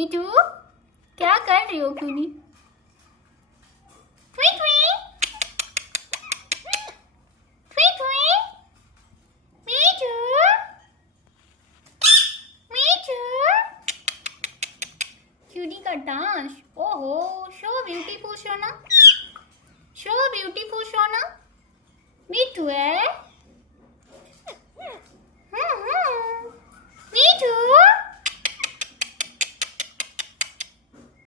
मीठू क्या कर रही हो क्यूटी? क्यूटी का डांस, ओहो, सो ब्यूटीफुल सोना, सो ब्यूटीफुल सोना। मीठू है।